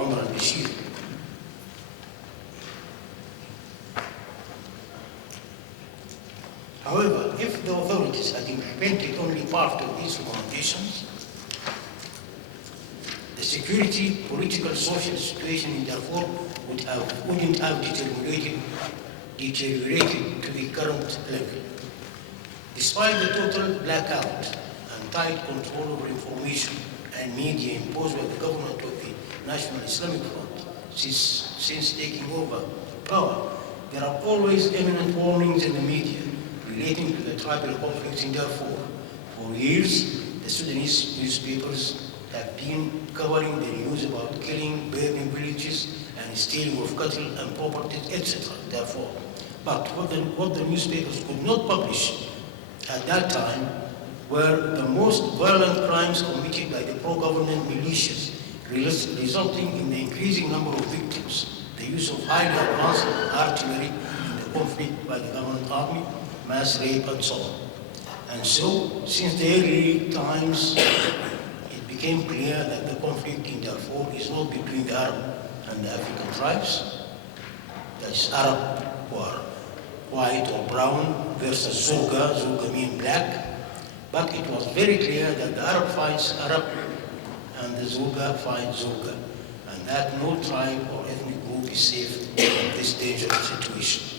Omar al-Bashir. However, if the authorities had implemented only part of these recommendations, the security, political, social situation in Darfur wouldn't have deteriorated to the current level. Despite the total blackout and tight control over information and media imposed by the government of the National Islamic Front since taking over power, there are always imminent warnings in the media relating to the tribal conflicts in Darfur. For years, the Sudanese newspapers have been covering the news about killing, burning villages, and stealing of cattle and properties, etc. Therefore, but what the newspapers could not publish at that time were the most violent crimes committed by the pro-government militias, resulting in the increasing number of victims, the use of highly advanced artillery in the conflict by the government army, mass rape, and so on. And so, since the early times, it became clear that the conflict in Darfur is not between the Arab and the African tribes, that is Arab who are white or brown versus Zoga mean black, but it was very clear that the Arab fights Arab and the Zoga fights Zoga, and that no tribe or ethnic group is safe from this dangerous situation.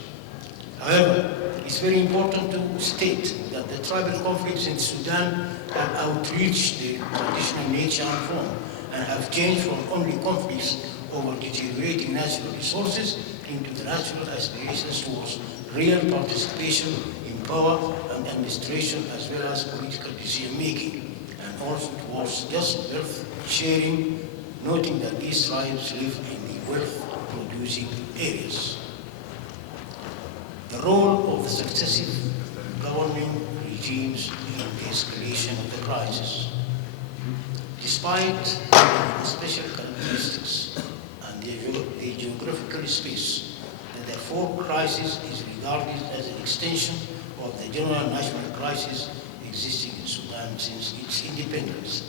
However, it's very important to state that the tribal conflicts in Sudan have outreached their traditional nature and form and have changed from only conflicts over deteriorating natural resources into the natural aspirations towards real participation in power and administration, as well as political decision-making, and also towards just wealth sharing, noting that these tribes live in the wealth-producing areas. The role of the successive governing regimes in the escalation of the crisis. Despite the special characteristics and the geographical space, the Darfur crisis is regarded as an extension of the general national crisis existing in Sudan since its independence.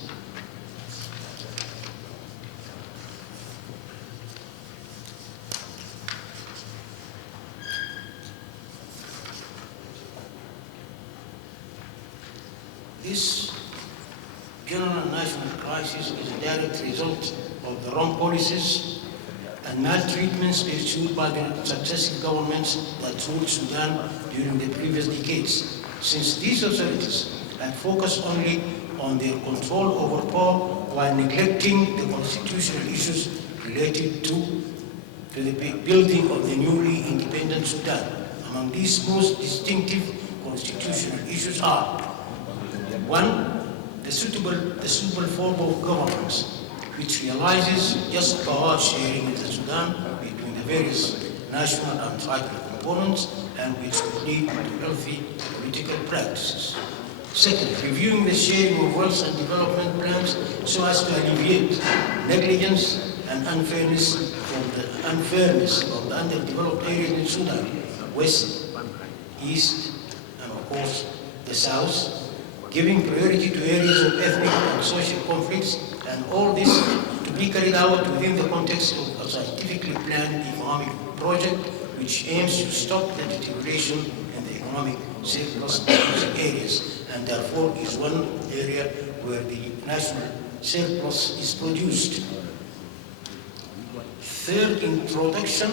This general national crisis is a direct result of the wrong policies and maltreatments pursued by the successive governments that ruled Sudan during the previous decades, since these authorities had focused only on their control over power while neglecting the constitutional issues related to the building of the newly independent Sudan. Among these most distinctive constitutional issues are: one, the suitable form of governance, which realizes just power sharing in the Sudan between the various national and tribal components, and which would lead to healthy political practices. Second, reviewing the sharing of wealth and development plans so as to alleviate negligence and unfairness of the underdeveloped areas in Sudan, West, East, and of course the South, giving priority to areas of ethnic and social conflicts, and all this to be carried out within the context of a scientifically planned economic project which aims to stop the deterioration in the economic surplus areas, and therefore is one area where the national surplus is produced. Third, introduction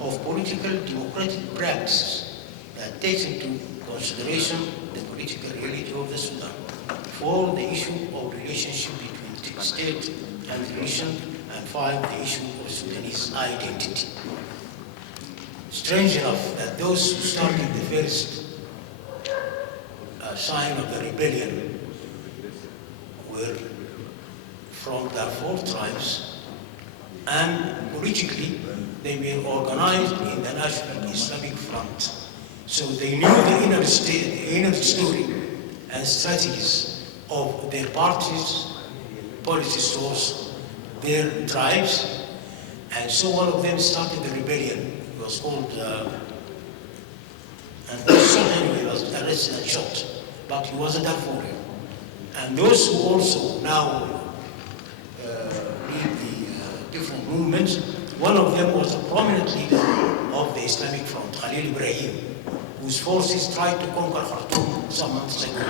of political democratic practices that takes into consideration the political reality of the Sudan. Four, the issue of relationship between state and nation, and five, the issue of Sudanese identity. Strange enough that those who started the first sign of the rebellion were from Darfur tribes, and politically they were organized in the National Islamic Front. So they knew the inner story and strategies of their parties, policy source, their tribes, and so one of them started the rebellion. It was called, and so anyway, was arrested and shot, but he was a Darfurian. And those who also now lead the different movements. One of them was a prominent leader of the Islamic Front, Khalil Ibrahim, whose forces tried to conquer Khartoum some months ago.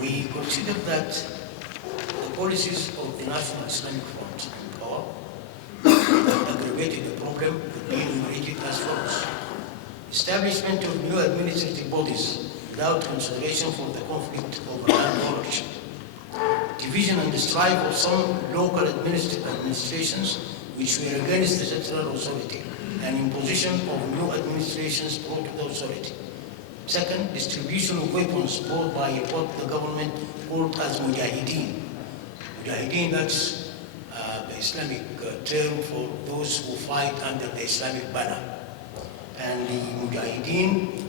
We consider that the policies of the National Islamic Front in power aggravated the problem could be enumerated as follows. Establishment of new administrative bodies without consideration for the conflict over land ownership. Division and strife of some local administrations which were against the central authority and imposition of new administrations brought to the authority. Second, distribution of weapons bought by what the government called as mujahideen. Mujahideen, that's the Islamic term for those who fight under the Islamic banner. And the mujahideen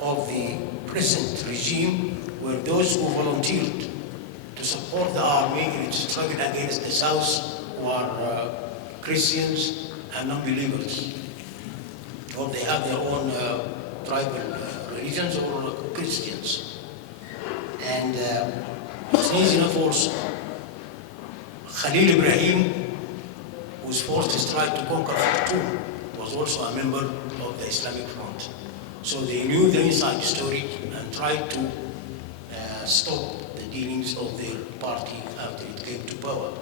of the present regime were those who volunteered to support the army in its struggle against the South, who are Christians and non-believers. Or they have their own tribal religions or Christians. And it's enough also, Khalil Ibrahim, whose forces tried to conquer Khartoum, was also a member of the Islamic Front. So they knew the inside story and tried to stop the dealings of their party after it came to power.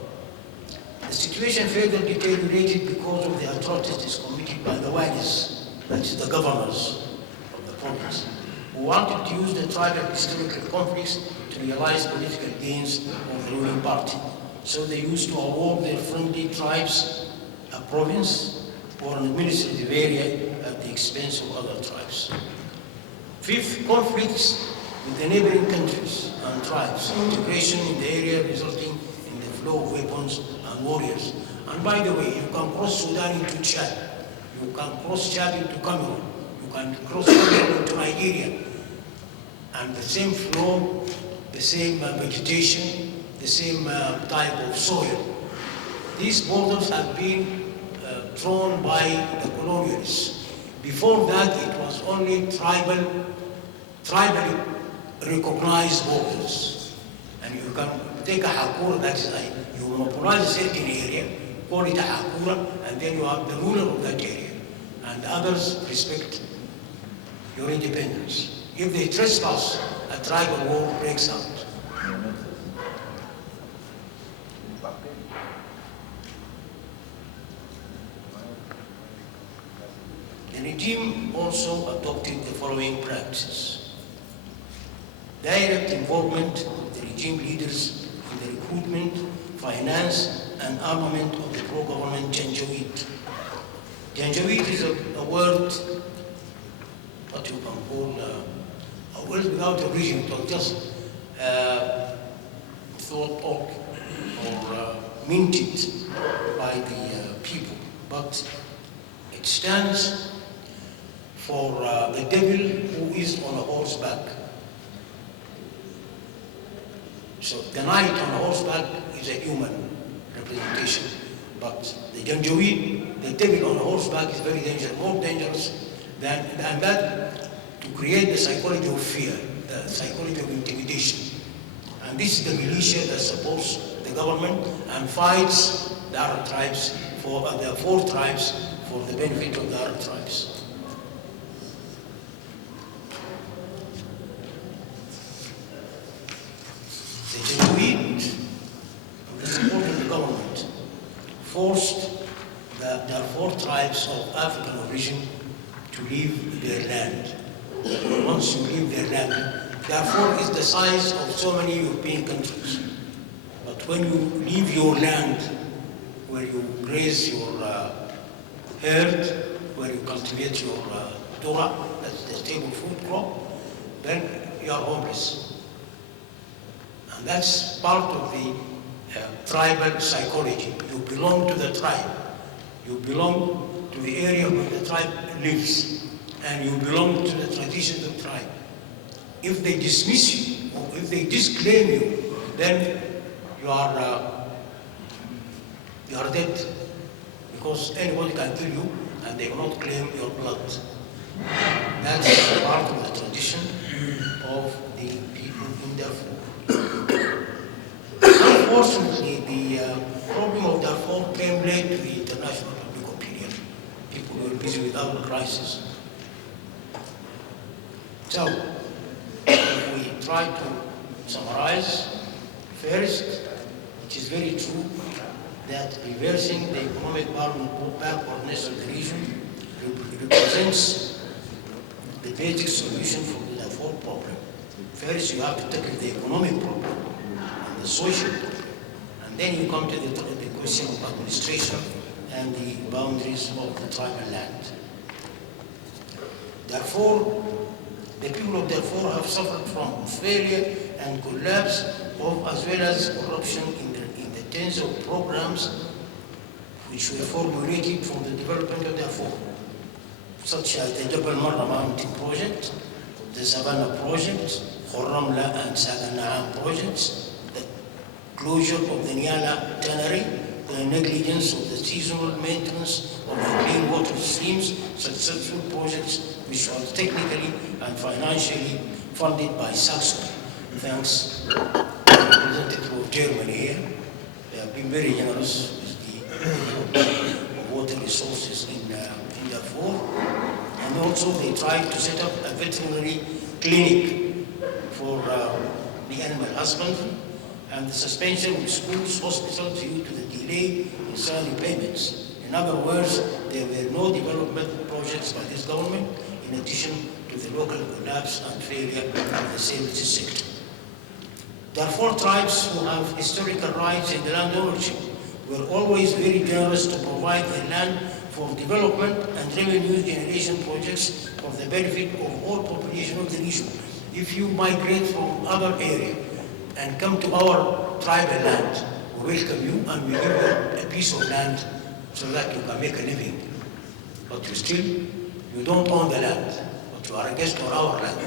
The situation further deteriorated because of the atrocities committed by the Wadis, that is the governors of the province, who wanted to use the tribal historical conflicts to realize political gains of the ruling party. So they used to award their friendly tribes a province or an administrative area at the expense of other tribes. Fifth, conflicts with the neighboring countries and tribes, integration in the area resulting in the flow of weapons and warriors. And by the way, you can cross Sudan into Chad, you can cross Chad into Cameroon, you can cross Cameroon into Nigeria, and the same flow, the same vegetation, the same type of soil. These borders have been drawn by the colonialists. Before that, it was only tribally recognized borders. And you can take a hakura, that is, you monopolize a certain area, call it a hakura, and then you have the ruler of that area. And others respect your independence. If they trespass, a tribal war breaks out. The regime also adopted the following practices. Direct involvement of the regime leaders in the recruitment, finance, and armament of the pro-government Janjaweed. Janjaweed is a word, what you can call a word without origin. It was just thought of or minted by the people. But it stands for the devil who is on a horseback. So the knight on a horseback is a human representation. But the Janjaweed, the devil on a horseback, is very dangerous, more dangerous than that, to create the psychology of fear, the psychology of intimidation. And this is the militia that supports the government and fights the Arab tribes, for the four tribes, for the benefit of the Arab tribes. The Janjaweed, with the support of the government, forced the four tribes of African origin to leave their land. Once you leave their land, therefore is the size of so many European countries. But when you leave your land, where you graze your herd, where you cultivate your Torah, that's the stable food crop, then you are homeless. And that's part of the tribal psychology. You belong to the tribe. You belong to the area where the tribe lives. And you belong to the traditions of the tribe. If they dismiss you, or if they disclaim you, then you are You are dead because anybody can kill you and they will not claim your blood. That's part of the tradition of the people in Darfur. Unfortunately, the problem of Darfur came late to the international public opinion. People were busy with other crises. So, if we try to summarize, first, it is very true that reversing the economic backwardness of the region represents the basic solution for the Darfur problem. First, you have to tackle the economic problem and the social problem, and then you come to the question of administration and the boundaries of the tribal land. Therefore, the people of Darfur have suffered from failure and collapse as well as corruption in the tens of programs which were formulated from the development of Darfur, such as the Jabal Marra Mountain Project, the Savannah Project, Khorramla and Sagana'am projects, the closure of the Niala Tannery, the negligence of the seasonal maintenance of the clean water streams, successful projects which were technically and financially funded by Saxo. Thanks to the representative of Germany here. They have been very generous with the water resources in Darfur. And also they tried to set up a veterinary clinic for the animal husbandry and the suspension of schools, hospitals due to the delay in salary payments. In other words, there were no development projects by this government in addition to the local collapse and failure of the services sector. Darfur tribes who have historical rights in the land ownership were always very generous to provide the land for development and revenue generation projects for the benefit of all population of the region. If you migrate from other area and come to our tribal land, we welcome you and we give you a piece of land so that you can make a living. But you don't own the land, but you are a guest on our land.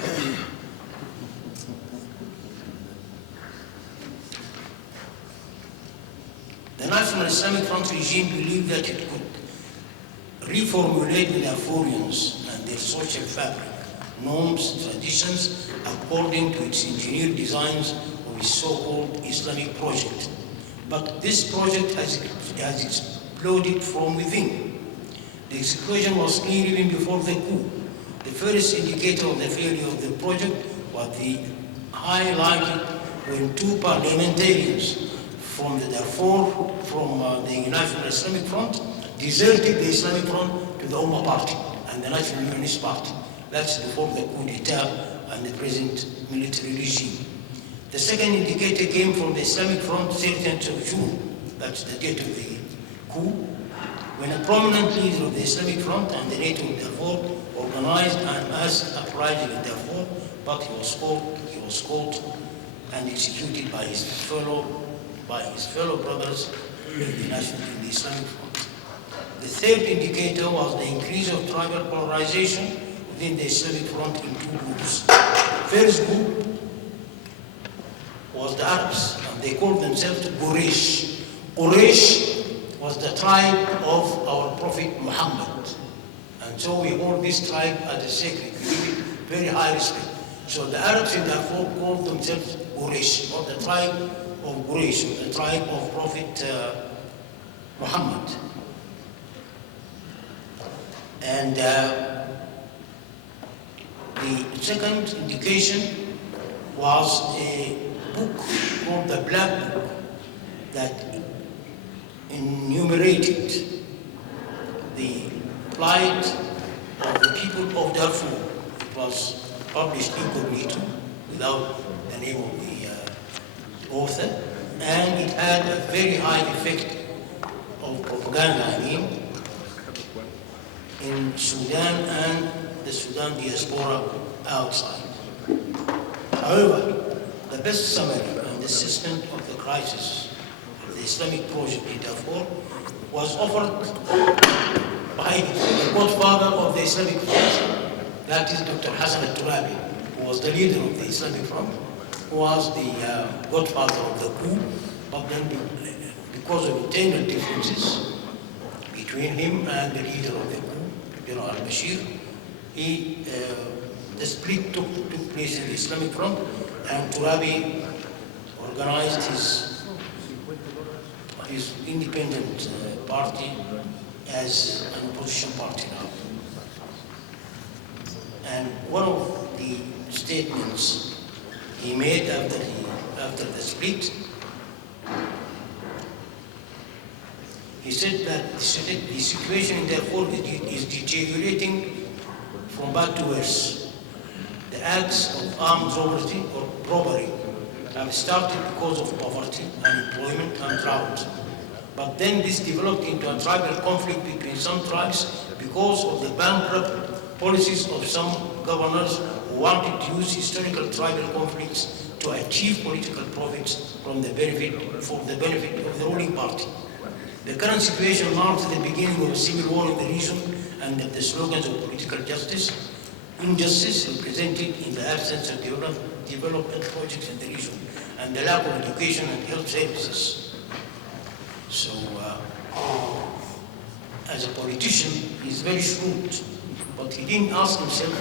The National Islamic Front regime believed that it could reformulate the Darfurians and their social fabric, norms, traditions, according to its engineered designs of its so-called Islamic project. But this project has exploded from within. The explosion was clear even before the coup. The first indicator of the failure of the project was highlighted when two parliamentarians from the Darfur, from the National Islamic Front, deserted the Islamic Front to the Ummah Party and the National Unionist Party. That's before the coup d'etat and the present military regime. The second indicator came from the Islamic Front 13th of June, that's the date of the coup, when a prominent leader of the Islamic Front and the NATO of Darfur organized an mass uprising in Darfur, but he was caught and executed by his fellow brothers in the Islamic Front. The third indicator was the increase of tribal polarization within the Islamic Front in two groups. First group was the Arabs, and they called themselves Quraysh. Quraysh was the tribe of our Prophet Muhammad. And so we hold this tribe as a sacred, we give it very high respect. So the Arabs in Darfur called themselves Quraysh, or the tribe of Quraysh, the tribe of Prophet Muhammad. And the second indication was a book called the Black Book that enumerated the plight of the people of Darfur. It was published incognito without the name of the author, and it had a very high effect of propaganda, in Sudan and the Sudan diaspora outside. However, the best summary and assessment of the crisis of the Islamic project in Darfur was offered by the godfather of the Islamic Front, that is Dr. Hassan al-Turabi, who was the leader of the Islamic Front, who was the godfather of the coup, but then because of internal differences between him and the leader of the coup, General al-Bashir. The split took place in the Islamic Front, and Turabi organized his independent party as an opposition party now. And one of the statements he made after the split, he said that the situation in Darfur is deteriorating from bad to worse. The acts of armed robbery have started because of poverty, unemployment, and drought. But then this developed into a tribal conflict between some tribes because of the bankrupt policies of some governors who wanted to use historical tribal conflicts to achieve political profits for the benefit of the ruling party. The current situation marks the beginning of a civil war in the region, and that the slogans of political injustice represented in the absence of development projects in the region, and the lack of education and health services. So, as a politician, he's very shrewd, but he didn't ask himself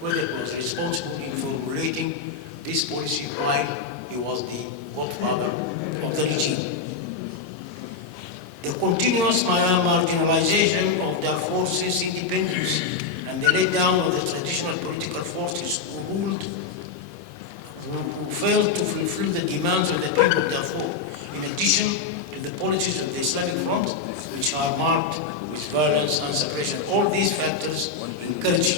whether he was responsible in formulating this policy while he was the godfather of the regime. The continuous marginalization of Darfur since independence and the laydown of the traditional political forces who failed to fulfill the demands of the people of Darfur, in addition to the policies of the Islamic Front, which are marked with violence and suppression. All these factors encourage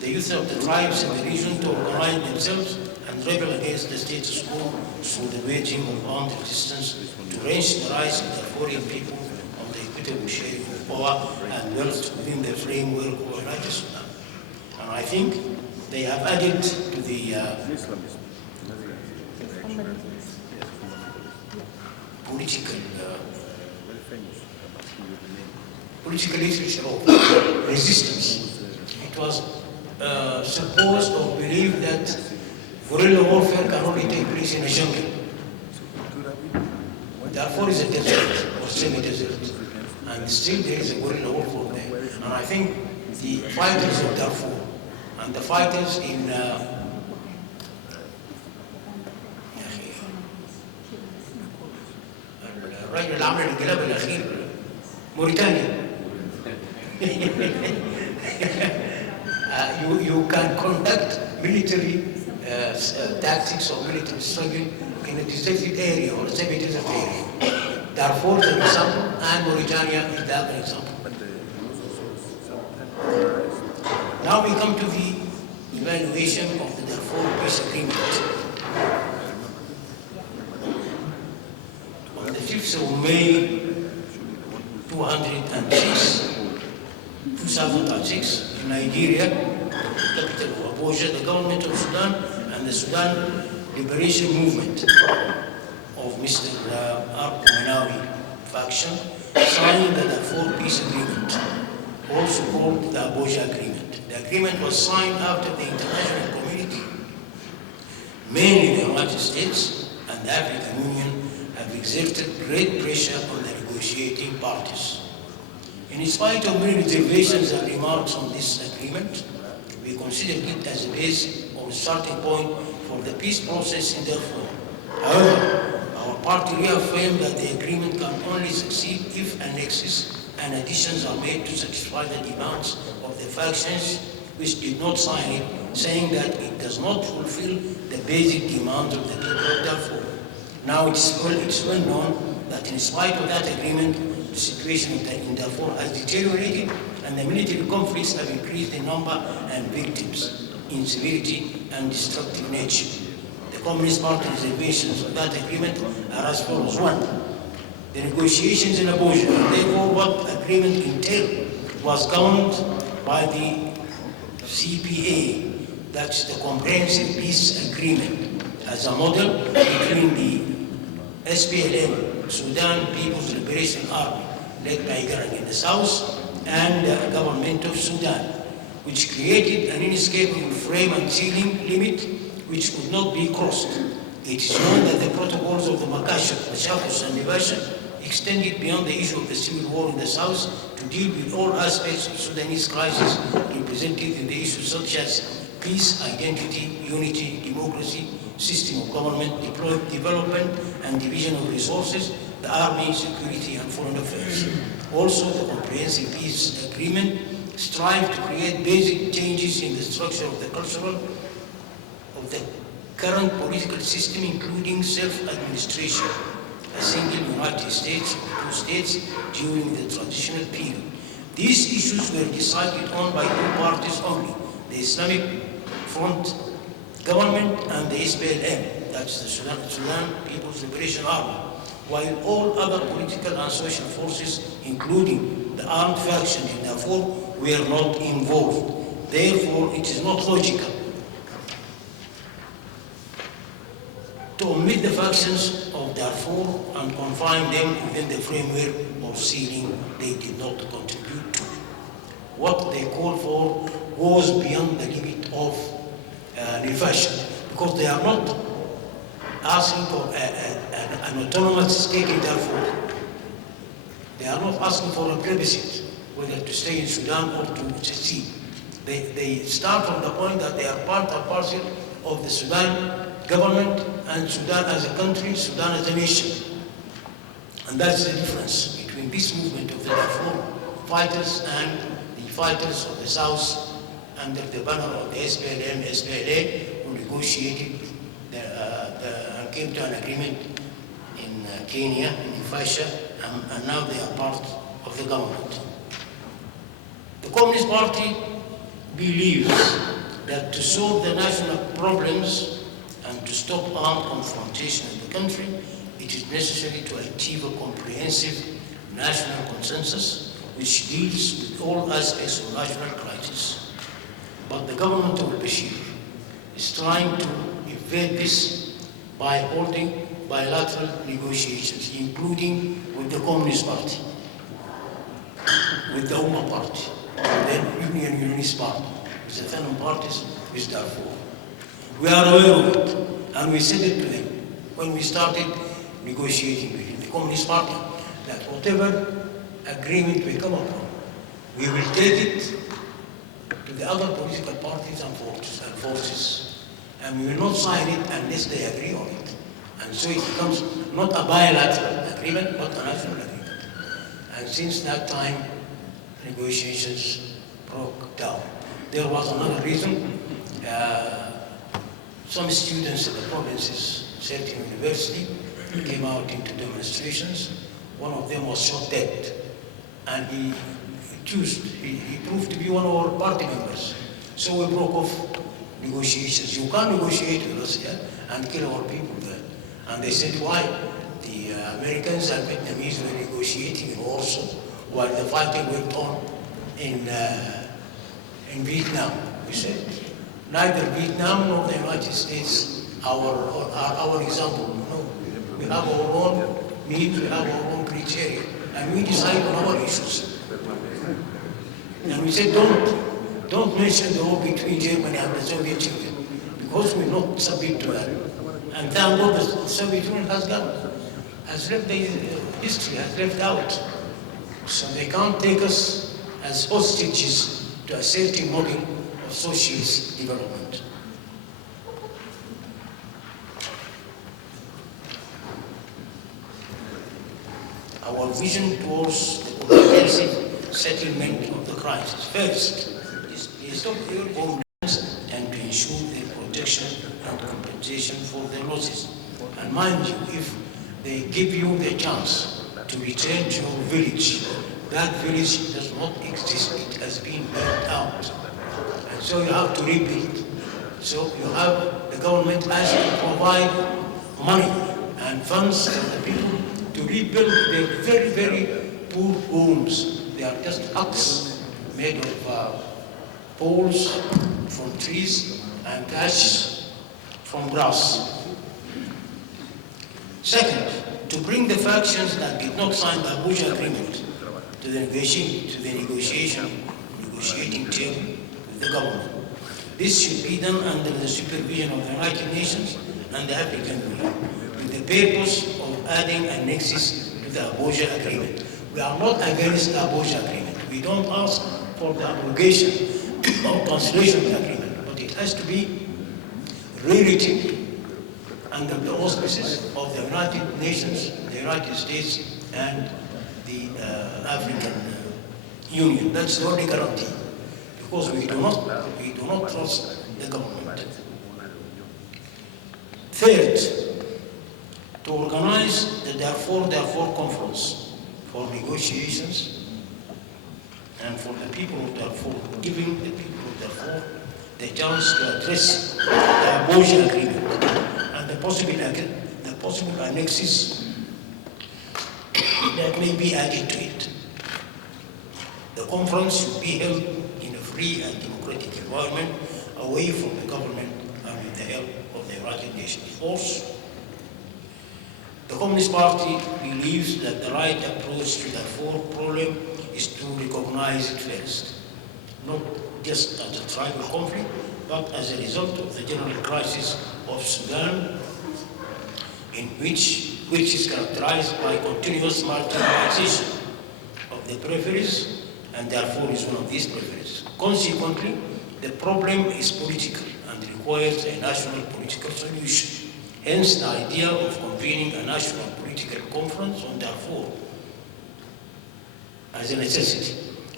the youth of the tribes in the region to organize themselves and rebel against the status quo through the waging of armed resistance to wrench the rights of the Darfurian people on the equitable sharing of power and wealth within the framework of a United Sudan. And I think they have added to the political literature of resistance. It was supposed or believed that guerrilla warfare can only take place in a jungle. Darfur is a desert or semi-desert, and still there is a guerrilla warfare there. And I think the fighters of Darfur and the fighters in الراجل اللي عمل الانقلاب الاخير موريتانيا. You can conduct military tactics or military struggle in a deserted area or a semi-desert area. Darfur is an example, and Mauritania is the other example. Now we come to the evaluation of the Darfur peace agreement. On the 5th of May 2006, in Nigeria, capital of Abuja, the government of Sudan and the Sudan Liberation Movement of Mr. Al-Minawi faction signed the Darfur Peace Agreement, also called the Abuja Agreement. The agreement was signed after the international community, mainly the United States and the African Union, have exerted great pressure on the negotiating parties. In spite of many reservations and remarks on this agreement, we consider it as a base or starting point for the peace process in Darfur. However, our party reaffirmed that the agreement can only succeed if annexes and additions are made to satisfy the demands of the factions which did not sign it, saying that it does not fulfill the basic demands of the people of Darfur. Now it's well known that in spite of that agreement, the situation in Darfur has deteriorated and the military conflicts have increased in number and victims, in severity and destructive nature. The Communist Party reservations of that agreement are as follows. 1. The negotiations in Abuja, and therefore what agreement entailed, was governed by the CPA, that's the Comprehensive Peace Agreement, as a model between the SPLM, Sudan People's Liberation Army, led by Garang in the south, and the government of Sudan, which created an inescapable frame and ceiling limit which could not be crossed. It is known that the protocols of the Machakos and Nevasha extended beyond the issue of the civil war in the south to deal with all aspects of Sudanese crisis represented in the issues such as peace, identity, unity, democracy, system of government, development and division of resources, the army, security and foreign affairs. Also, the comprehensive peace agreement strives to create basic changes in the structure of the cultural of the current political system, including self-administration, a single United States or two states during the transitional period. These issues were decided on by two parties only, the Islamic Front government and the SPLM, that's the Sudan People's Liberation Army, while all other political and social forces, including the armed factions in Darfur, were not involved. Therefore, it is not logical to omit the factions of Darfur and confine them within the framework or ceiling they did not contribute to. What they call for goes beyond the limit of reflection, because they are not asking for an autonomous state in Darfur. They are not asking for a plebiscite, whether to stay in Sudan or to secede. They start from the point that they are part and parcel of the Sudan government and Sudan as a country, Sudan as a nation. And that's the difference between this movement of the Darfur fighters and the fighters of the South under the banner of the SPLM, SPLA, who negotiated and came to an agreement in Kenya, in Fasha, and now they are part of the government. The Communist Party believes that to solve the national problems and to stop armed confrontation in the country, it is necessary to achieve a comprehensive national consensus which deals with all aspects of national crisis. But the government of Bashir is trying to evade this by holding bilateral negotiations, including with the Communist Party, with the Ummah Party, the Union Unionist Party, with the Fennon parties, with Darfur. We are aware of it, and we said it to them when we started negotiating with the Communist Party, that whatever agreement we come upon, we will take it to the other political parties and forces, and we will not sign it unless they agree on it. And so it becomes not a bilateral agreement, but a national agreement. And since that time, negotiations broke down. There was another reason. Some students in the provinces, certain university, came out into demonstrations. One of them was shot dead, and he proved to be one of our party members. So we broke off negotiations. You can't negotiate with us here and kill our people there. And they said, why? The Americans and Vietnamese were negotiating in Warsaw while the fighting went on in Vietnam. We said, neither Vietnam nor the United States are our example. No, we have our own needs, we have our own criteria, and we decide on our issues. And we said, don't mention the war between Germany and the Soviet Union, because we're not subject to that. And thank God the Soviet Union has gone, has left the history, has left out. So they can't take us as hostages to a certain model of socialist development. Our vision towards the comprehensive settlement of the crisis. First, is to stop your homelands and to ensure their protection and compensation for their losses. And mind you, if they give you the chance to return to your village, that village does not exist, it has been burnt out. And so you have to rebuild. So you have, the government has to provide money and funds for the people to rebuild their very, very poor homes. They are just huts made of poles from trees and thatch from grass. Second, to bring the factions that did not sign the Abuja Agreement to the negotiating table with the government. This should be done under the supervision of the United Nations and the African Union, with the purpose of adding a nexus to the Abuja Agreement. We are not against the Abuja Agreement. We don't ask for the abrogation or cancellation of the agreement, but it has to be rewritten under the auspices of the United Nations, the United States, and the African Union. That's the only guarantee, because we do not trust the government. Third, to organize the Darfur conference for negotiations and for the people of Darfur, giving the people of Darfur the chance to address the Abuja Agreement and the possible annexes that may be added to it. The conference should be held in a free and democratic environment, away from the government and with the help of the United Nations. Fourth, the Communist Party believes that the right approach to the Darfur problem is to recognize it first, not just as a tribal conflict, but as a result of the general crisis of Sudan, which is characterized by continuous marginalization of the peripheries, and Darfur is one of these peripheries. Consequently, the problem is political and requires a national political solution. Hence, the idea of convening a national political conference on Darfur as a necessity.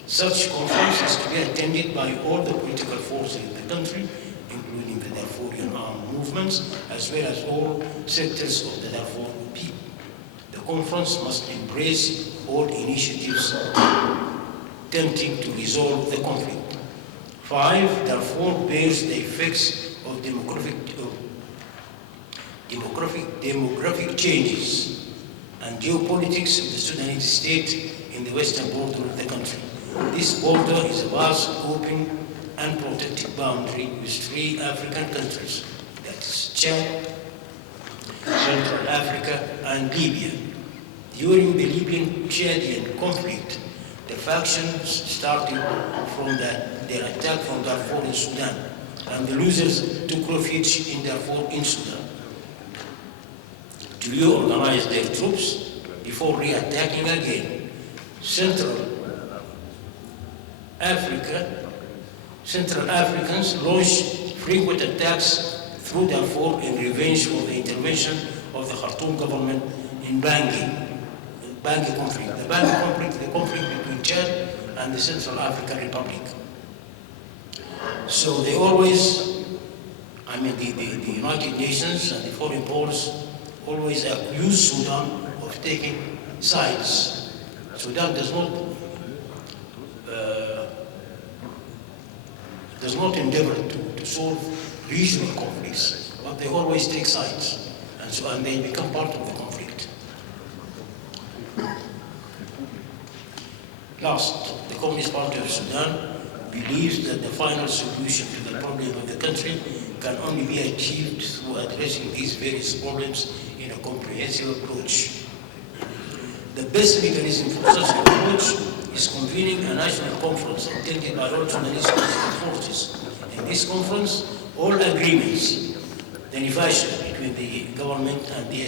Such conference is to be attended by all the political forces in the country, including the Darfurian armed movements, as well as all sectors of the Darfur people. The conference must embrace all initiatives attempting to resolve the conflict. 5, Darfur bears the effects of demographic changes and geopolitics of the Sudanese state in the western border of the country. This border is a vast, open, and protected boundary with 3 African countries, that is Chad, Central Africa, and Libya. During the Libyan-Chadian conflict, the factions started from their attack from Darfur in Sudan, and the losers took refuge in Darfur in Sudan to reorganize their troops before re-attacking again. Central Africans launched frequent attacks through Darfur in revenge for the intervention of the Khartoum government in Bangui conflict. The conflict between Chad and the Central African Republic. So they always, the United Nations and the foreign powers always accuse Sudan of taking sides. Sudan does not endeavor to solve regional conflicts, but they always take sides, and they become part of the conflict. Last, the Communist Party of Sudan believes that the final solution to the problem of the country can only be achieved through addressing these various problems in a comprehensive approach. The best mechanism for such an approach is convening a national conference attended by all Sudanese political forces. In this conference, all agreements, the negotiation between the government and the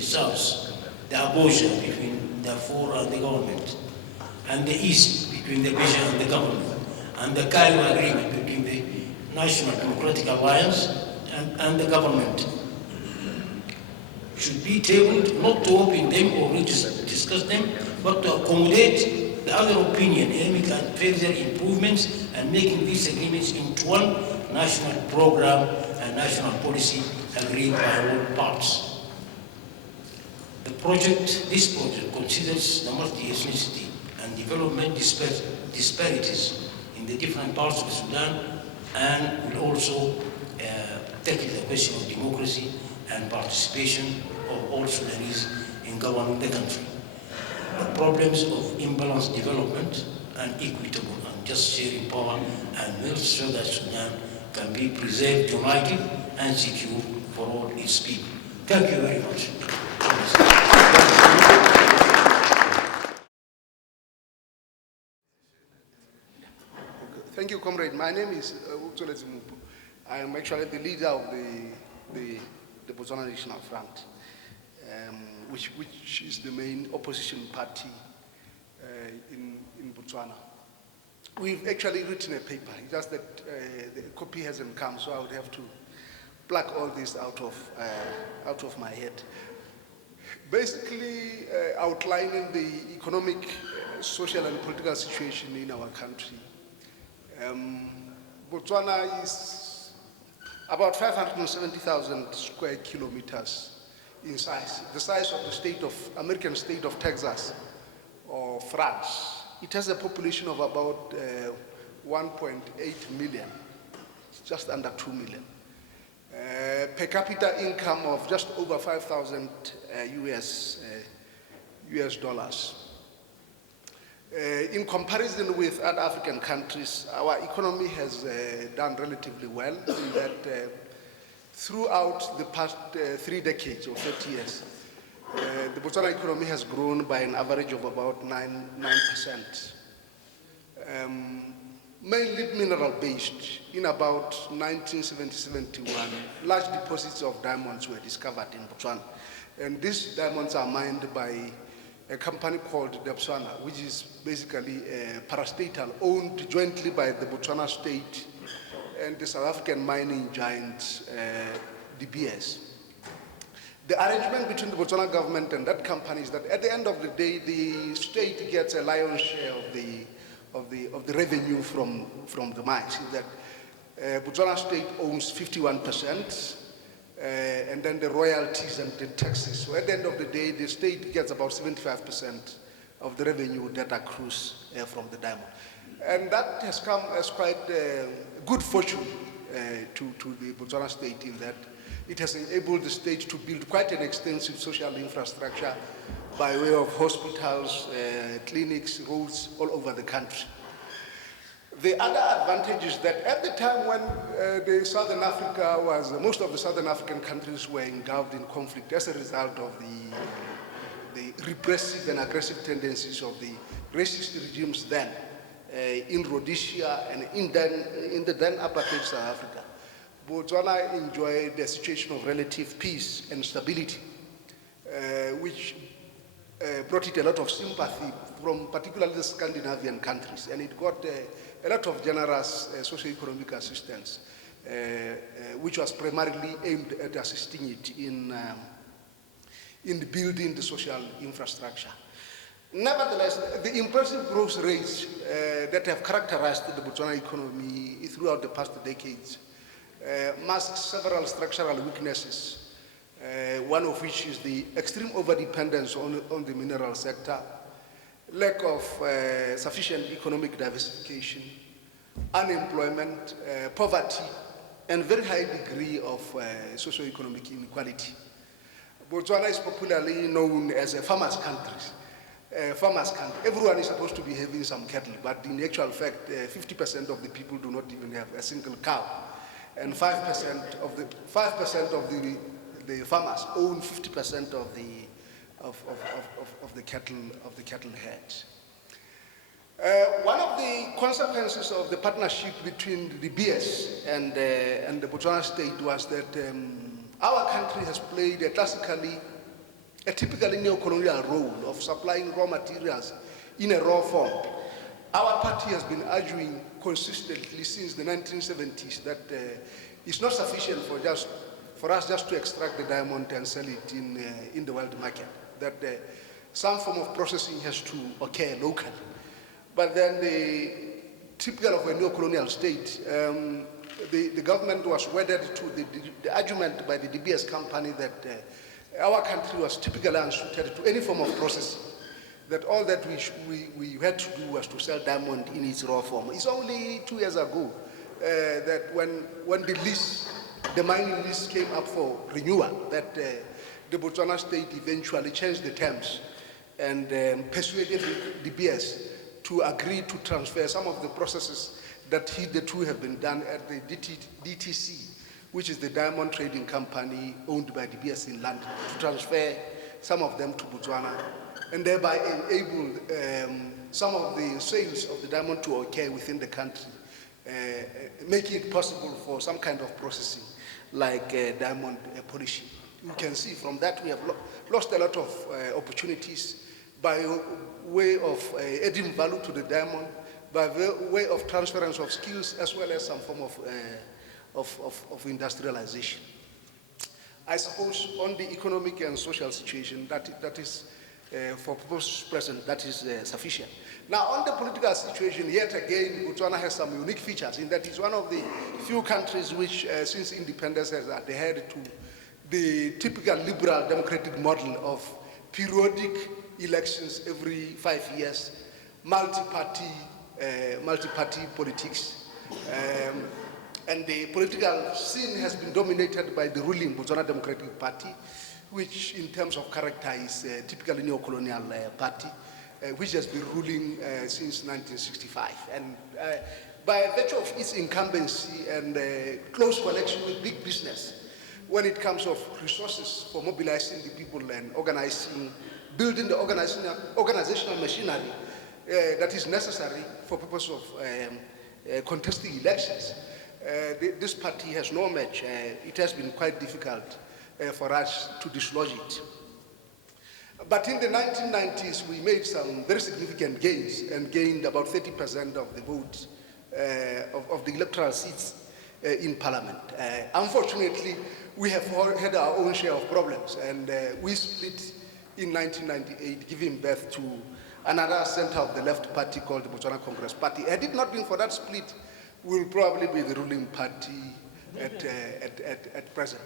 South, the Abuja between Darfur and the government, and the East between the Abuja and the government, and the Cairo agreement between the National Democratic Alliance and the government, should be tabled not to open them or discuss them, but to accommodate the other opinion, aiming at further improvements and making these agreements into one national program and national policy agreed by all parts. This project considers the multi-ethnicity and development disparities in the different parts of Sudan, and will also tackle the question of democracy and participation of all Sudanese in governing the country. The problems of imbalanced development and equitable and just sharing power and wealth, so that Sudan can be preserved, united, and secure for all its people. Thank you very much. Thank you, comrade. My name is Uktole Zimupu. I am actually the leader of the Botswana National Front. which is the main opposition party in Botswana. We've actually written a paper, it's just that the copy hasn't come, so I would have to pluck all this out of my head. Basically, outlining the economic, social, and political situation in our country. Botswana is about 570,000 square kilometers in size, the size of the American state of Texas or France. It has a population of about 1.8 million, just under 2 million. Per capita income of just over 5,000 US dollars. In comparison with other African countries, our economy has done relatively well in that throughout the past 3 decades or 30 years, the Botswana economy has grown by an average of about 9%. Mainly mineral-based. In about 1970-71, large deposits of diamonds were discovered in Botswana. And these diamonds are mined by a company called Botswana, which is basically parastatal, owned jointly by the Botswana state and the South African mining giant, DBS. The arrangement between the Botswana government and that company is that at the end of the day, the state gets a lion's share of the revenue from the mines. That Botswana state owns 51%, and then the royalties and the taxes. So at the end of the day, the state gets about 75% of the revenue that accrues from the diamond. And that has come as quite good fortune to the Botswana state in that it has enabled the state to build quite an extensive social infrastructure by way of hospitals, clinics, roads all over the country. The other advantage is that at the time when Southern Africa most of the Southern African countries were engulfed in conflict as a result of the repressive and aggressive tendencies of the racist regimes then in Rhodesia and in the then apartheid South Africa. Botswana enjoyed a situation of relative peace and stability, which brought it a lot of sympathy from particularly the Scandinavian countries, and it got a lot of generous socio-economic assistance, which was primarily aimed at assisting it in building the social infrastructure. Nevertheless, the impressive growth rates that have characterized the Botswana economy throughout the past decades mask several structural weaknesses, one of which is the extreme overdependence on the mineral sector, lack of sufficient economic diversification, unemployment, poverty, and very high degree of socio-economic inequality. Botswana is popularly known as a farmer's country. Everyone is supposed to be having some cattle, but in actual fact, 50% of the people do not even have a single cow. And 5% of the farmers own 50% of the cattle herds. One of the consequences of the partnership between the BS and the Botswana state was that our country has played a typically neo-colonial role of supplying raw materials in a raw form. Our party has been arguing consistently since the 1970s that it's not sufficient for us just to extract the diamond and sell it in the world market, that some form of processing has to occur locally. But then typical of a neo-colonial state, the government was wedded to the argument by the DBS company that our country was typically unsuited to any form of processing, that all that we had to do was to sell diamond in its raw form. It's only 2 years ago that when the mining lease came up for renewal, that the Botswana state eventually changed the terms and persuaded the DBS to agree to transfer some of the processes that hitherto have been done at the DTC, which is the diamond trading company owned by DBS in London, to transfer some of them to Botswana, and thereby enabled some of the sales of the diamond to occur within the country, making it possible for some kind of processing like diamond polishing. You can see from that we have lost a lot of opportunities by way of adding value to the diamond, by way of transference of skills, as well as some form of industrialization. I suppose on the economic and social situation, that is, for purposes present, that is sufficient. Now, on the political situation, yet again, Botswana has some unique features in that it's one of the few countries which, since independence, has adhered to the typical liberal democratic model of periodic elections every 5 years, multi-party politics. And the political scene has been dominated by the ruling Botswana Democratic Party, which in terms of character is a typically neo-colonial party, which has been ruling since 1965. And by virtue of its incumbency and close connection with big business, when it comes of resources for mobilizing the people and organizing, building the organizational machinery that is necessary for purpose of contesting elections, this party has no match. It has been quite difficult for us to dislodge it. But in the 1990s, we made some very significant gains and gained about 30% of the votes of the electoral seats in parliament. Unfortunately, we have had our own share of problems, and we split in 1998, giving birth to another center of the left party called the Botswana Congress Party. Had it not been for that split, we will probably be the ruling party at present.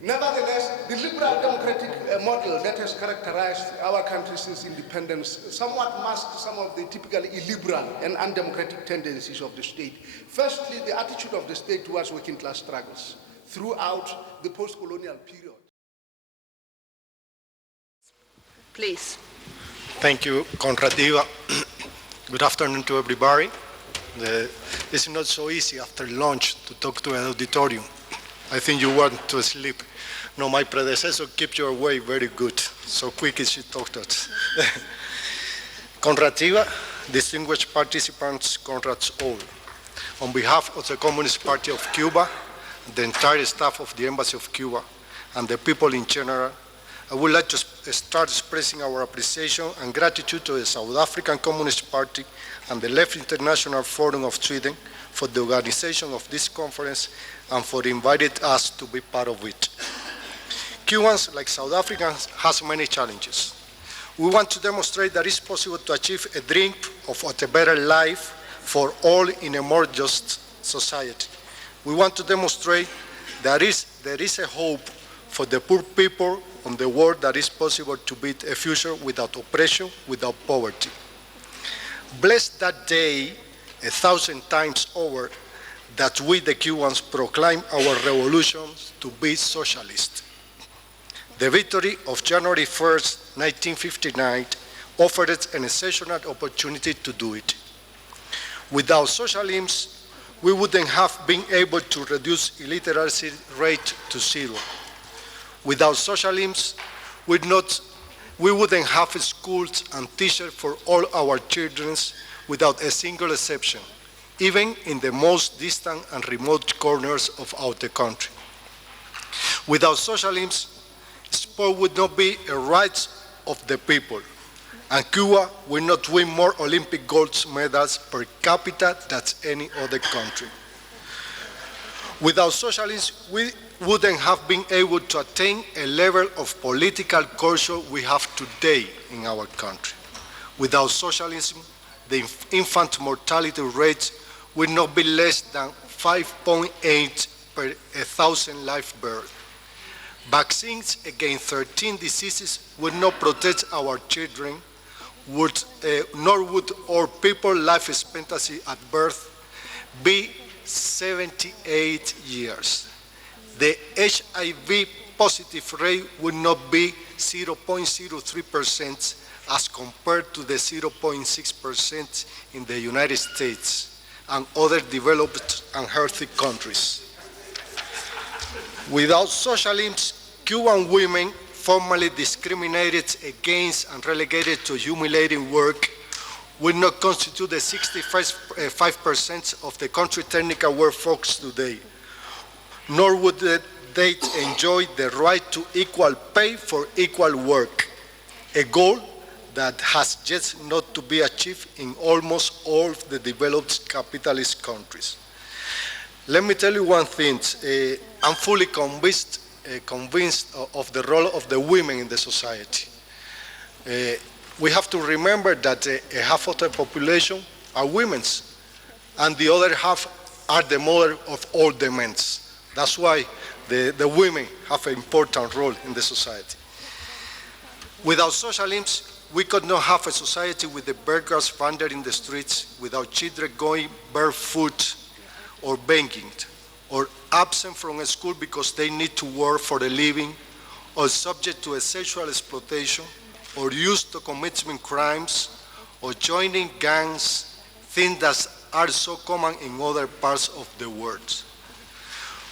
Nevertheless, the liberal democratic model that has characterized our country since independence somewhat masks some of the typically illiberal and undemocratic tendencies of the state. Firstly, the attitude of the state towards working class struggles throughout the post-colonial period. Please. Thank you, Conrad Diva. Good afternoon to everybody. It's not so easy after lunch to talk to an auditorium. I think you want to sleep. No, my predecessor kept your way very good. So quick as she talked us. Conrad Diva, distinguished participants, Conrad's all. On behalf of the Communist Party of Cuba, the entire staff of the Embassy of Cuba, and the people in general, I would like to start expressing our appreciation and gratitude to the South African Communist Party and the Left International Forum of Sweden for the organization of this conference and for inviting us to be part of it. Cubans, like South Africans, has many challenges. We want to demonstrate that it's possible to achieve a dream of a better life for all in a more just society. We want to demonstrate that there is a hope for the poor people on the world, that is possible to build a future without oppression, without poverty. Bless that day 1,000 times over that we, the Cubans, proclaim our revolution to be socialist. The victory of January 1st, 1959 offered an exceptional opportunity to do it. Without socialism, we wouldn't have been able to reduce illiteracy rate to 0. Without socialism, we wouldn't have schools and teachers for all our children without a single exception, even in the most distant and remote corners of our country. Without socialism, sport would not be a right of the people, and Cuba will not win more Olympic gold medals per capita than any other country. Without socialism, we wouldn't have been able to attain a level of political culture we have today in our country. Without socialism, the infant mortality rate would not be less than 5.8 per 1,000 live births. Vaccines against 13 diseases would not protect our children, nor would our people's life expectancy at birth be 78 years. The HIV positive rate would not be 0.03% as compared to the 0.6% in the United States and other developed and healthy countries. Without socialism, Cuban women formerly discriminated against and relegated to humiliating work would not constitute the 65% of the country technical workforce today, nor would they enjoy the right to equal pay for equal work, a goal that has yet not to be achieved in almost all of the developed capitalist countries. Let me tell you one thing. I'm fully convinced of the role of the women in the society. We have to remember that half of the population are women, and the other half are the mother of all the men. That's why the women have an important role in the society. Without socialism, we could not have a society with the beggars wandering in the streets, without children going barefoot or begging, or absent from school because they need to work for a living, or subject to a sexual exploitation, or used to committing crimes, or joining gangs, things that are so common in other parts of the world.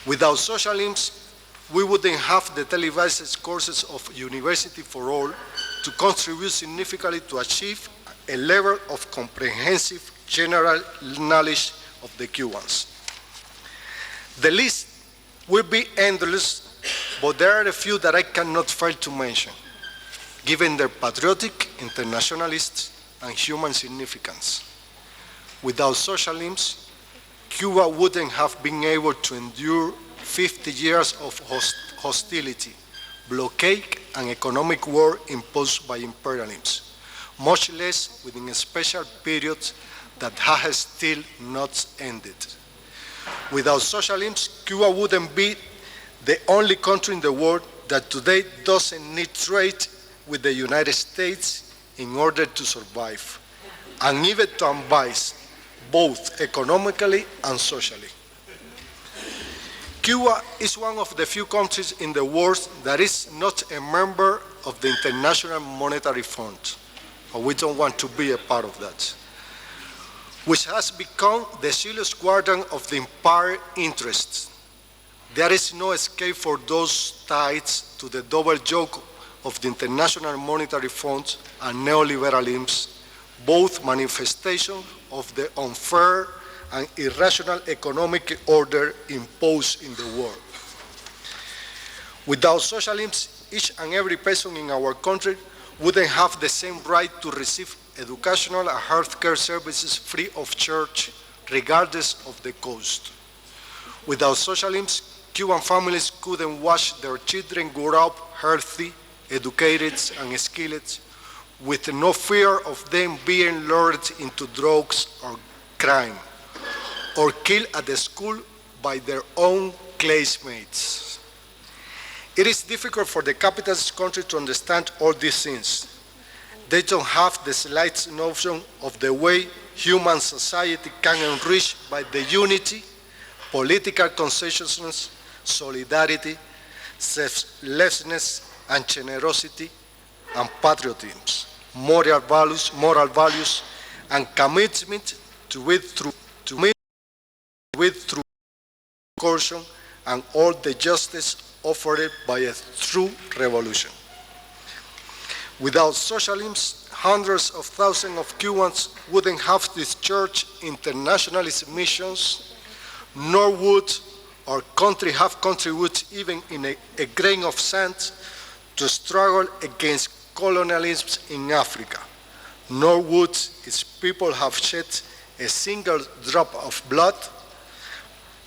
Without socialism, we wouldn't have the televised courses of University for All to contribute significantly to achieve a level of comprehensive general knowledge of the Cubans. The list will be endless, but there are a few that I cannot fail to mention, given their patriotic, internationalist, and human significance. Without socialism, Cuba wouldn't have been able to endure 50 years of hostility, blockade, and economic war imposed by imperialism, much less within a special period that has still not ended. Without socialism, Cuba wouldn't be the only country in the world that today doesn't need trade with the United States in order to survive, and even to advance, both economically and socially. Cuba is one of the few countries in the world that is not a member of the International Monetary Fund, and we don't want to be a part of that, which has become the serious guardian of the empire interests. There is no escape for those tied to the double yoke of the International Monetary Fund and neoliberalism, both manifestations of the unfair and irrational economic order imposed in the world. Without socialism, each and every person in our country wouldn't have the same right to receive educational and healthcare services free of charge, regardless of the cost. Without socialism, Cuban families couldn't watch their children grow up healthy, educated, and skilled, with no fear of them being lured into drugs or crime, or killed at the school by their own classmates. It is difficult for the capitalist country to understand all these things. They don't have the slightest notion of the way human society can enrich by the unity, political consciousness, solidarity, selflessness, and generosity, and patriotism, moral values, and commitment to it through caution and all the justice offered by a true revolution. Without socialism, hundreds of thousands of Cubans wouldn't have discharged internationalist missions, nor would our country have contributed even in a grain of sand to struggle against colonialism in Africa, nor would its people have shed a single drop of blood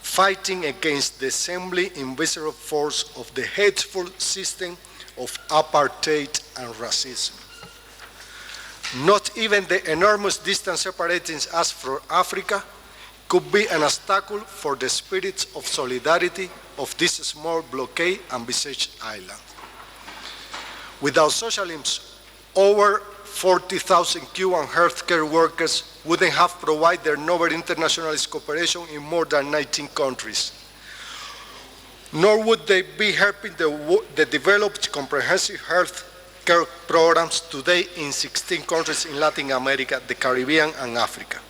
fighting against the assembly invisible force of the hateful system of apartheid and racism. Not even the enormous distance separating us from Africa could be an obstacle for the spirit of solidarity of this small blockade and besieged island. Without socialism, over 40,000 Cuban healthcare workers wouldn't have provided their novel internationalist cooperation in more than 19 countries. Nor would they be helping the developed comprehensive health care programs today in 16 countries in Latin America, the Caribbean, and Africa,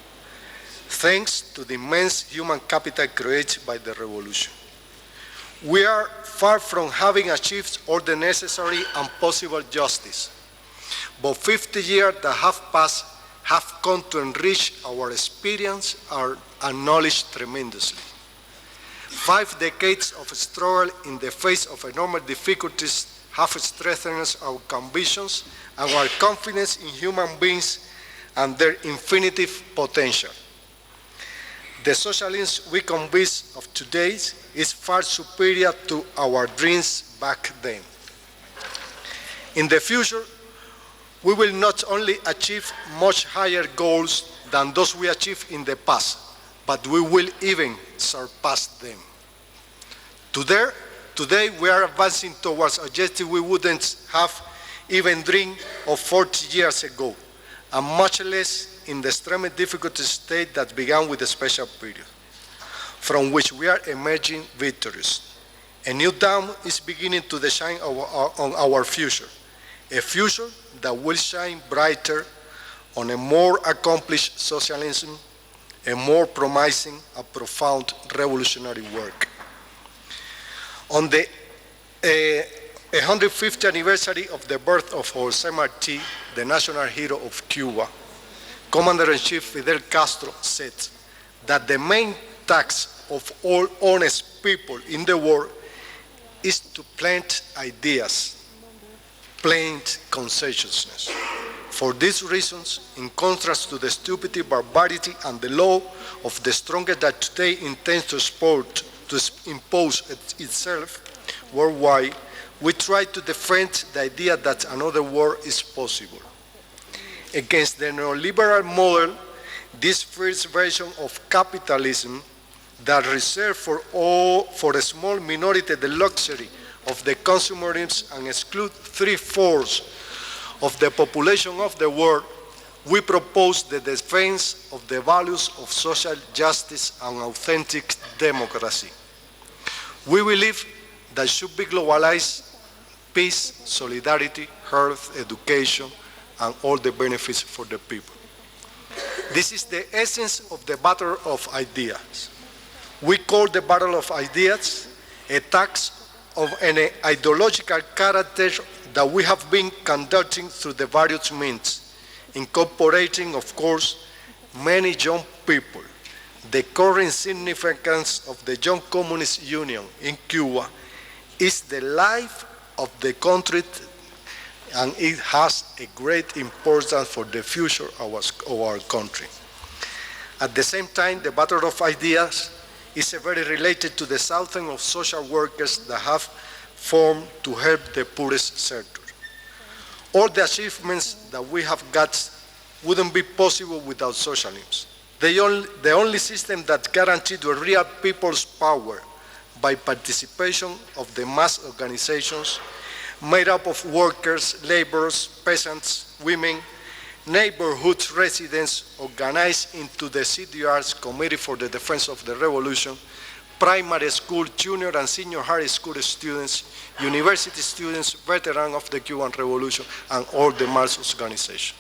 thanks to the immense human capital created by the revolution. We are far from having achieved all the necessary and possible justice, but 50 years that have passed have come to enrich our experience and knowledge tremendously. 5 decades of struggle in the face of enormous difficulties have strengthened our convictions and our confidence in human beings and their infinite potential. The socialism we convinced of today is far superior to our dreams back then. In the future, we will not only achieve much higher goals than those we achieved in the past, but we will even surpass them. Today we are advancing towards objectives we wouldn't have even dreamed of 40 years ago, and much less in the extremely difficult state that began with the special period, from which we are emerging victorious. A new dawn is beginning to shine on our future, a future that will shine brighter on a more accomplished socialism, a more promising and profound revolutionary work. On the 150th anniversary of the birth of José Martí, the national hero of Cuba, Commander-in-Chief Fidel Castro said that the main task of all honest people in the world is to plant ideas, plant conscientiousness. For these reasons, in contrast to the stupidity, barbarity, and the law of the strongest that today intends to impose itself worldwide, we try to defend the idea that another world is possible. Against the neoliberal model, this first version of capitalism that reserves for a small minority the luxury of the consumerism and exclude 3/4 of the population of the world, we propose the defense of the values of social justice and authentic democracy. We believe that should be globalized peace, solidarity, health, education, and all the benefits for the people. This is the essence of the battle of ideas. We call the battle of ideas attacks of an ideological character that we have been conducting through the various means, incorporating, of course, many young people. The current significance of the Young Communist Union in Cuba is the life of the country, and it has a great importance for the future of our country. At the same time, the battle of ideas is very related to the thousands of social workers that have formed to help the poorest sector. All the achievements that we have got wouldn't be possible without socialism. The only system that guaranteed the real people's power by participation of the mass organizations made up of workers, laborers, peasants, women, neighborhood residents organized into the CDR's Committee for the Defense of the Revolution, primary school, junior and senior high school students, university students, veterans of the Cuban Revolution, and all the mass organizations.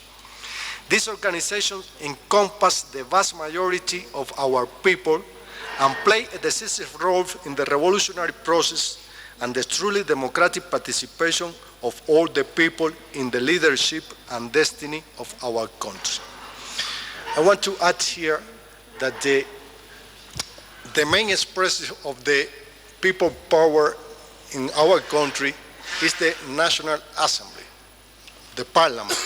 These organizations encompass the vast majority of our people and play a decisive role in the revolutionary process and the truly democratic participation of all the people in the leadership and destiny of our country. I want to add here that the main expression of the people power in our country is the National Assembly, the Parliament.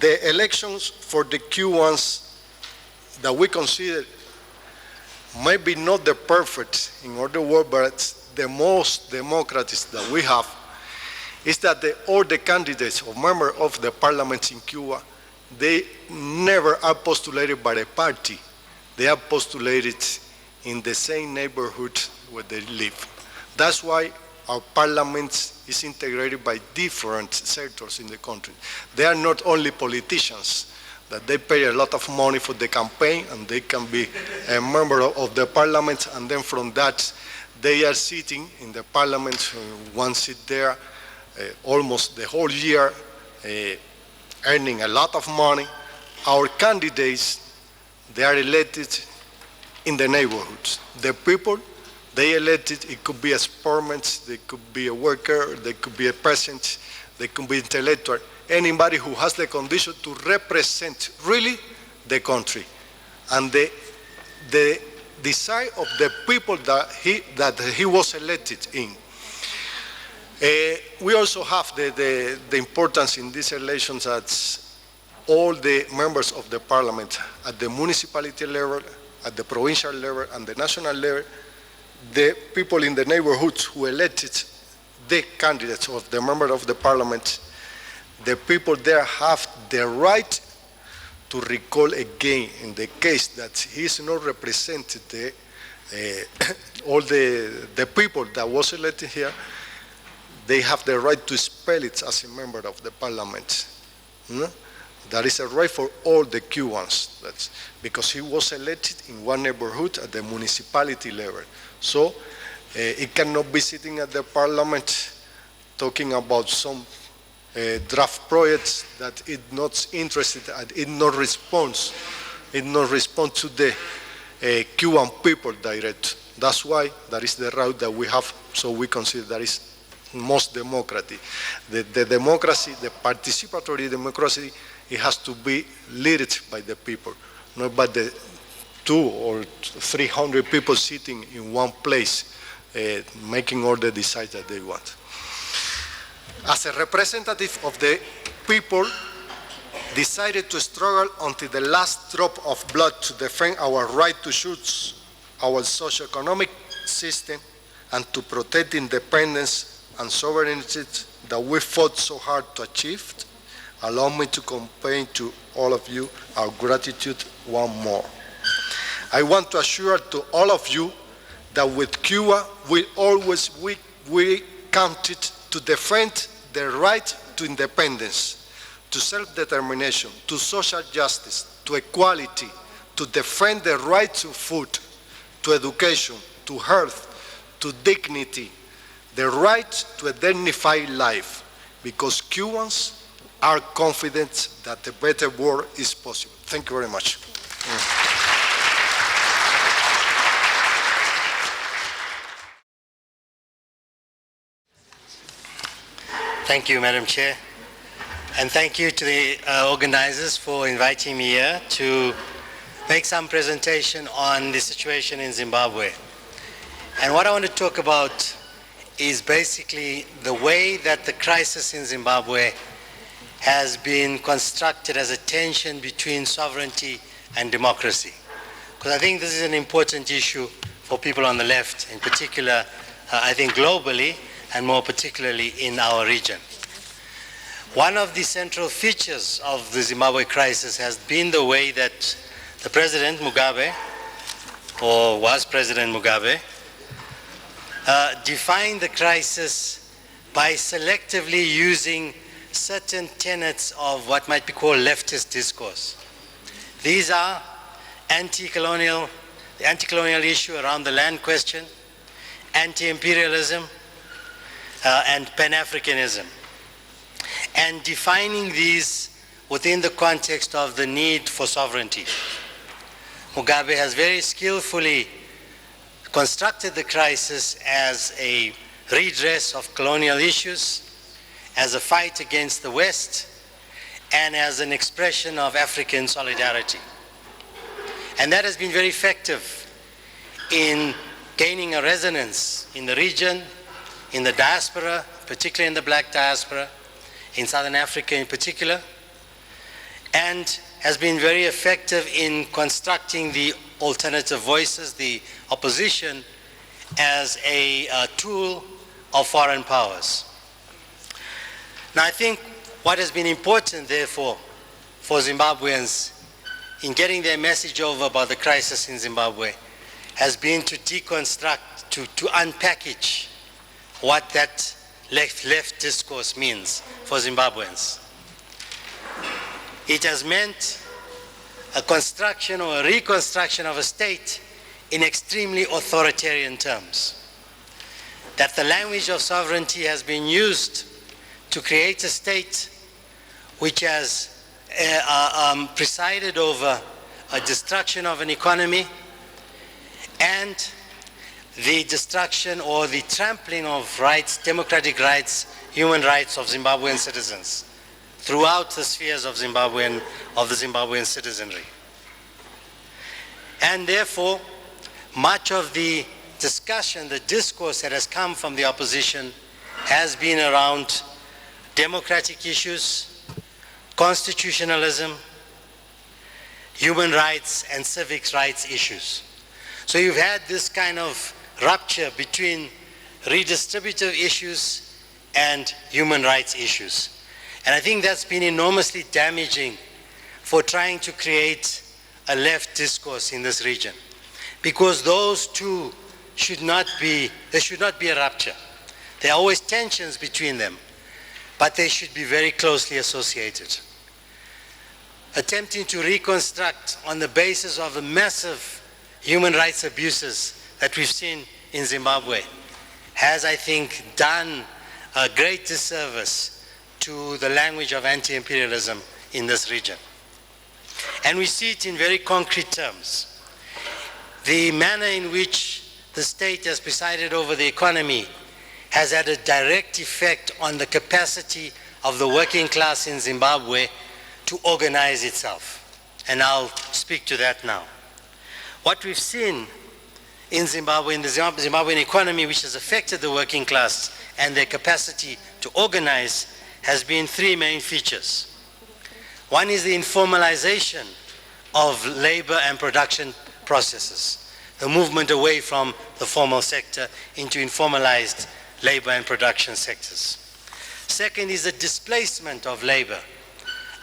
The elections for the Cubans that we consider maybe not the perfect in other words, but the most democratic that we have, is that all the candidates or members of the parliament in Cuba, they never are postulated by a party. They are postulated in the same neighborhood where they live. That's why our parliament is integrated by different sectors in the country. They are not only politicians, that they pay a lot of money for the campaign and they can be a member of the parliament, and then from that they are sitting in the parliament, one seat there, almost the whole year, earning a lot of money. Our candidates, they are elected in the neighborhoods. The people, they elected, it could be a sportsman, they could be a worker, they could be a peasant, they could be intellectual, anybody who has the condition to represent really the country. And the desire of the people that he was elected in. We also have the importance in these elections that all the members of the parliament at the municipality level, at the provincial level, and the national level, the people in the neighborhoods who elected the candidates of the member of the parliament, the people there have the right to recall again in the case that he is not represented all the people that was elected here, they have the right to spell it as a member of the parliament. That is a right for all the Cubans, because he was elected in one neighborhood at the municipality level. So it cannot be sitting at the parliament talking about some draft projects that it not interested and it not responds to the Cuban people direct. That's why that is the route that we have, so we consider that is most democratic. The democracy, the participatory democracy, it has to be led by the people, not by the 200 or 300 people sitting in one place, making all the decisions that they want. As a representative of the people, decided to struggle until the last drop of blood to defend our right to choose our socio-economic system and to protect independence and sovereignty that we fought so hard to achieve, allow me to convey to all of you our gratitude one more. I want to assure to all of you that with Cuba, we counted to defend the right to independence, to self-determination, to social justice, to equality, to defend the right to food, to education, to health, to dignity, the right to a dignified life, because Cubans are confident that a better world is possible. Thank you very much. Thank you, Madam Chair. And thank you to the organizers for inviting me here to make some presentation on the situation in Zimbabwe. And what I want to talk about is basically the way that the crisis in Zimbabwe has been constructed as a tension between sovereignty and democracy. Because I think this is an important issue for people on the left, in particular, I think globally, and more particularly in our region. One of the central features of the Zimbabwe crisis has been the way that the President Mugabe, or was President Mugabe, defined the crisis by selectively using certain tenets of what might be called leftist discourse. These are the anti-colonial issue around the land question, anti-imperialism, and Pan-Africanism, and defining these within the context of the need for sovereignty. Mugabe has very skillfully constructed the crisis as a redress of colonial issues, as a fight against the West, and as an expression of African solidarity. And that has been very effective in gaining a resonance in the region, in the diaspora, particularly in the black diaspora, in Southern Africa in particular, and has been very effective in constructing the alternative voices, the opposition, as a tool of foreign powers. Now, I think what has been important, therefore, for Zimbabweans in getting their message over about the crisis in Zimbabwe has been to deconstruct, to unpackage what that left discourse means for Zimbabweans. It has meant a construction or a reconstruction of a state in extremely authoritarian terms. That the language of sovereignty has been used to create a state which has presided over a destruction of an economy and the destruction or the trampling of rights, democratic rights, human rights of Zimbabwean citizens throughout the spheres of the Zimbabwean citizenry. And therefore, much of the discussion, the discourse that has come from the opposition has been around democratic issues, constitutionalism, human rights, and civic rights issues. So you've had this kind of rupture between redistributive issues and human rights issues. And I think that's been enormously damaging for trying to create a left discourse in this region. Because those two should not be a rupture. There are always tensions between them, but they should be very closely associated. Attempting to reconstruct on the basis of the massive human rights abuses that we've seen in Zimbabwe has, I think, done a great disservice to the language of anti-imperialism in this region. And we see it in very concrete terms. The manner in which the state has presided over the economy has had a direct effect on the capacity of the working class in Zimbabwe to organize itself. And I'll speak to that now. What we've seen in Zimbabwe, in the Zimbabwean economy, which has affected the working class and their capacity to organize, has been three main features. One is the informalization of labor and production processes, the movement away from the formal sector into informalized labor and production sectors. Second is the displacement of labor,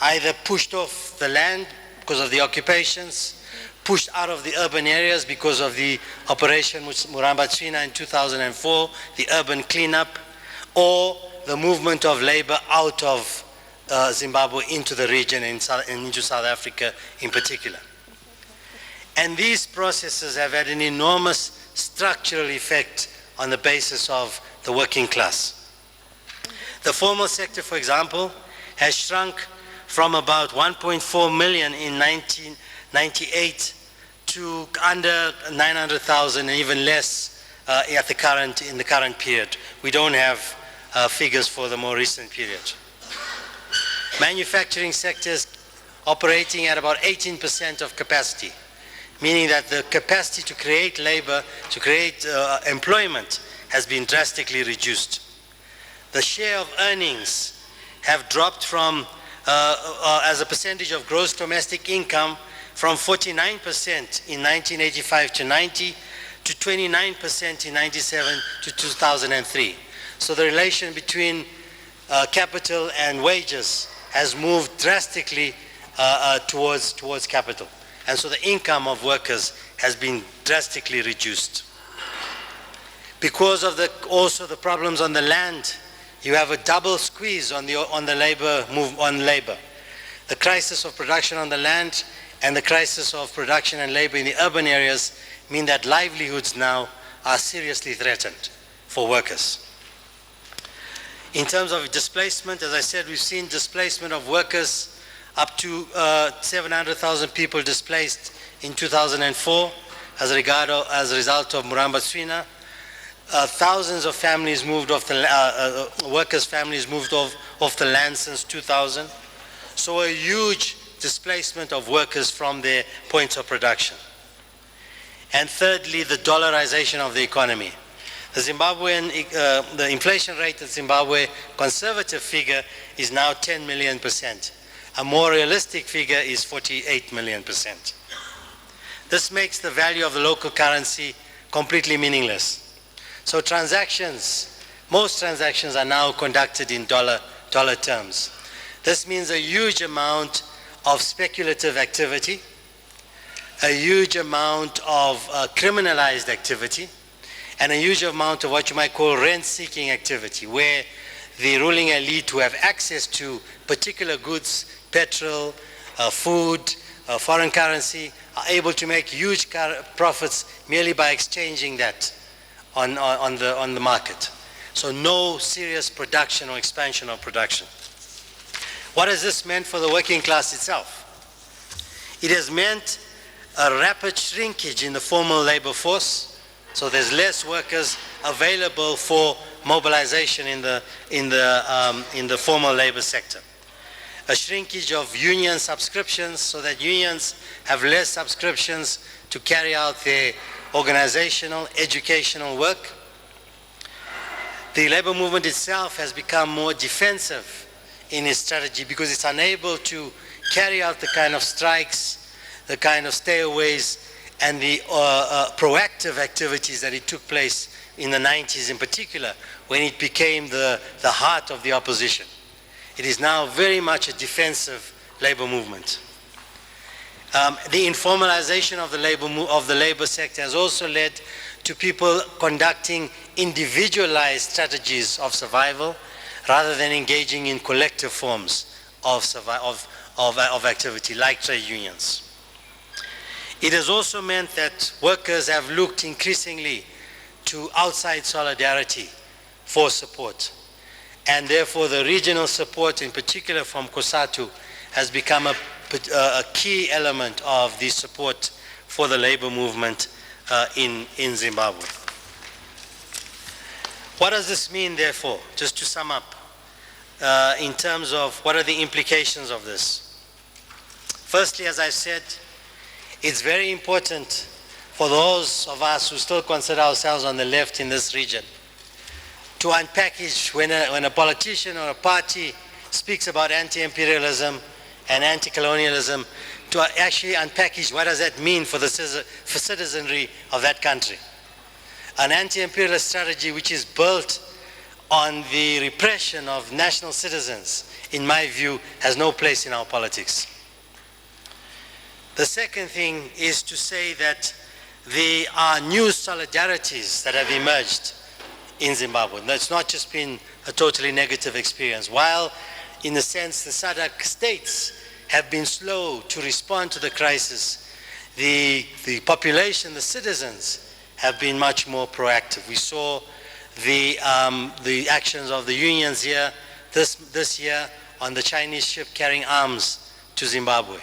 either pushed off the land because of the occupations, pushed out of the urban areas because of the Operation Murambatsvina in 2004, the urban cleanup, or the movement of labor out of Zimbabwe into the region and into South Africa in particular. And these processes have had an enormous structural effect on the basis of the working class. The formal sector, for example, has shrunk from about 1.4 million in 1998 to under 900,000 and even less in the current period. We don't have figures for the more recent period. Manufacturing sectors operating at about 18% of capacity, meaning that the capacity to create labor, to create employment has been drastically reduced. The share of earnings have dropped from, as a percentage of gross domestic income, from 49% in 1985 to 90 to 29% in 97 to 2003. So the relation between capital and wages has moved drastically towards capital. And so the income of workers has been drastically reduced. Because of also the problems on the land, you have a double squeeze on labor. The crisis of production on the land and the crisis of production and labor in the urban areas mean that livelihoods now are seriously threatened for workers. In terms of displacement, as I said, we've seen displacement of workers up to 700,000 people displaced in 2004 as a result of Murambatsvina. Thousands of families moved off workers' families moved off the land since 2000. So a huge displacement of workers from their points of production. And thirdly, the dollarization of the economy. The inflation rate in Zimbabwe, conservative figure, is now 10 million%. A more realistic figure is 48 million%. This makes the value of the local currency completely meaningless. So most transactions are now conducted in dollar terms. This means a huge amount of speculative activity, a huge amount of criminalized activity, and a huge amount of what you might call rent-seeking activity, where the ruling elite who have access to particular goods, petrol, food, foreign currency, are able to make huge profits merely by exchanging that on the market. So no serious production or expansion of production. What has this meant for the working class itself? It has meant a rapid shrinkage in the formal labor force, so there's less workers available for mobilization in the formal labor sector. A shrinkage of union subscriptions, so that unions have less subscriptions to carry out their organizational, educational work. The labor movement itself has become more defensive in its strategy because it's unable to carry out the kind of strikes, the kind of stayaways, and the proactive activities that it took place in the 90s in particular, when it became the heart of the opposition. It is now very much a defensive labor movement. The informalization of the labor sector has also led to people conducting individualized strategies of survival rather than engaging in collective forms of activity like trade unions. It has also meant that workers have looked increasingly to outside solidarity for support. And therefore the regional support, in particular from COSATU, has become a key element of the support for the labor movement in Zimbabwe. What does this mean, therefore, just to sum up, in terms of what are the implications of this? Firstly, as I said, it's very important for those of us who still consider ourselves on the left in this region to unpackage when a politician or a party speaks about anti-imperialism and anti-colonialism, to actually unpackage what does that mean for the citizenry of that country. An anti-imperialist strategy which is built on the repression of national citizens, in my view, has no place in our politics. The second thing is to say that there are new solidarities that have emerged in Zimbabwe. It's not just been a totally negative experience. While, in a sense, the SADC states have been slow to respond to the crisis, the population, the citizens, have been much more proactive. We saw the actions of the unions here this year on the Chinese ship carrying arms to Zimbabwe.